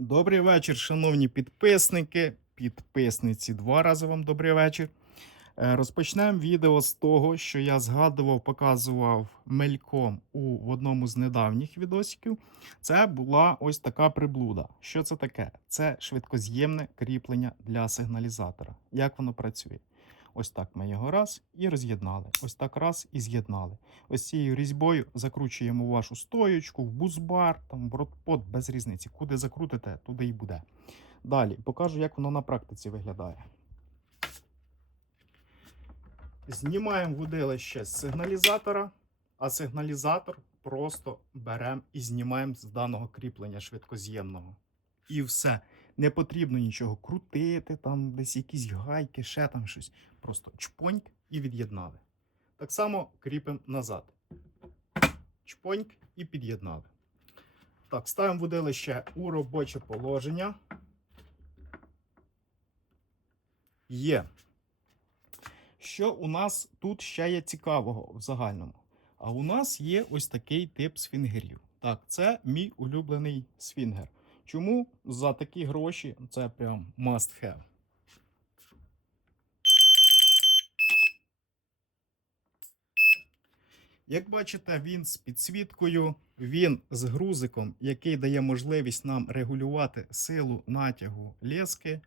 Добрий вечір, шановні підписники, підписниці. Два рази вам добрий вечір. Е, Розпочнемо відео з того, що я згадував, показував мельком у в одному з недавніх відосиків. Це була ось така приблуда. Що це таке? Це швидкоз'ємне кріплення для сигналізатора. Як воно працює? Ось так ми його раз і роз'єднали. Ось так раз і з'єднали. Ось цією різьбою закручуємо вашу стоючку, в бузбар, там в ротпот, без різниці. Куди закрутите, туди і буде. Далі покажу, як воно на практиці виглядає. Знімаємо вудилище з сигналізатора, а сигналізатор просто беремо і знімаємо з даного кріплення швидкоз'ємного. І все. Не потрібно нічого крутити, там десь якісь гайки, ще там щось. Просто чпоньк і від'єднали. Так само кріпимо назад. Чпоньк і під'єднали. Так, ставимо вудилище у робоче положення. Є. Що у нас тут ще є цікавого в загальному? А у нас є ось такий тип свінгерів. Так, це мій улюблений свінгер. Чому за такі гроші це прям must have? Як бачите, він з підсвіткою, він з грузиком, який дає можливість нам регулювати силу натягу лески,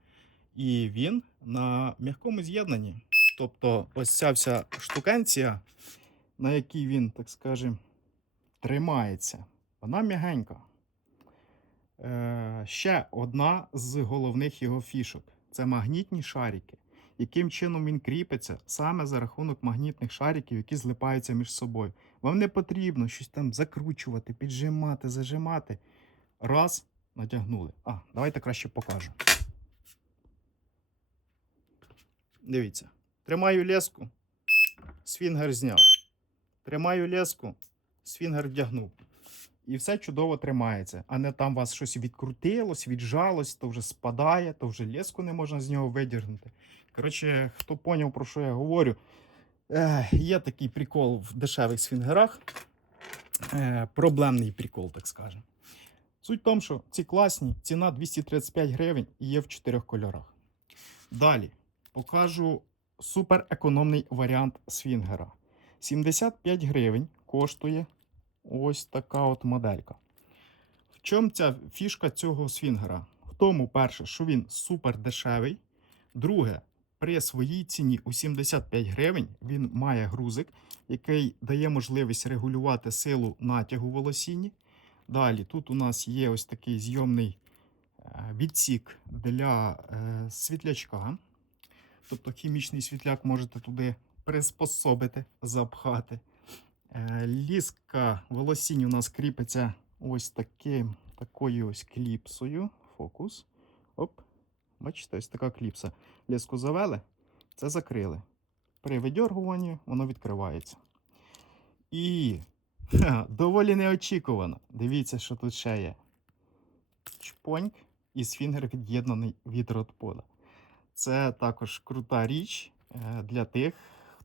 і він на м'якому з'єднанні. Тобто, ось ця вся штукенція, на якій він, так скажем, тримається, вона м'ягенька. Е, ще одна з головних його фішок це магнітні шарики. Яким чином він кріпиться саме за рахунок магнітних шариків, які злипаються між собою. Вам не потрібно щось там закручувати, піджимати, зажимати. Раз, натягнули. А, давайте краще покажу. Дивіться. Тримаю леску, свінгер зняв. Тримаю леску, свінгер вдягнув. І все чудово тримається. А не там вас щось відкрутилось, віджалось, то вже спадає, то вже леску не можна з нього видіргнути. Коротше, хто поняв, про що я говорю, е, є такий прикол в дешевих свінгерах. Е, проблемний прикол, так скажемо. Суть в тому, що ці класні, ціна 235 гривень і є в чотирьох кольорах. Далі покажу суперекономний варіант свінгера. 75 гривень коштує ось така от моделька. В чому ця фішка цього свінгера? В тому, перше, що він супер дешевий. Друге, при своїй ціні у 75 гривень він має грузик, який дає можливість регулювати силу натягу в волосіні. Далі тут у нас є ось такий зйомний е, відсік для е, світлячка. Тобто хімічний світляк можете туди приспособити, запхати. Е, Ліска волосінь у нас кріпиться ось таким, такою ось кліпсою. Фокус. Оп. Бачите, ось така кліпса. Ліску завели, це закрили. При видьоргуванні воно відкривається. І ха, доволі неочікувано. Дивіться, що тут ще є. Чпоньк і сфінгер від'єднаний від ротпода. Це також крута річ е, для тих,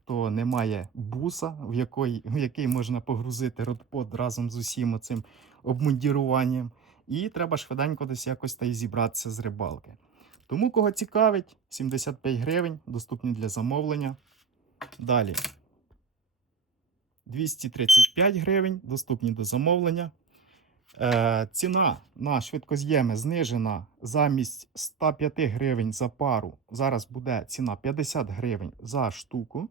хто не має буса, в, якої, в який можна погрузити ротпод разом з усім цим обмундіруванням. І треба швиденько десь якось та й зібратися з рибалки. Тому, кого цікавить, 75 гривень, доступні для замовлення. Далі. 235 гривень, доступні до замовлення. Е, ціна на швидкоз'єми знижена замість 105 гривень за пару. Зараз буде ціна 50 гривень за штуку.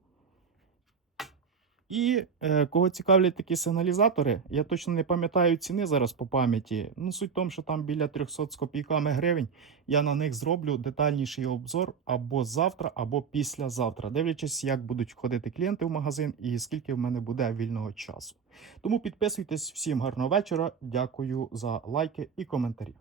І е, кого цікавлять такі сигналізатори, я точно не пам'ятаю ціни зараз по пам'яті. Ну, суть в тому, що там біля 300 з копійками гривень. Я на них зроблю детальніший обзор або завтра, або післязавтра, дивлячись, як будуть входити клієнти в магазин і скільки в мене буде вільного часу. Тому підписуйтесь, всім гарного вечора. Дякую за лайки і коментарі.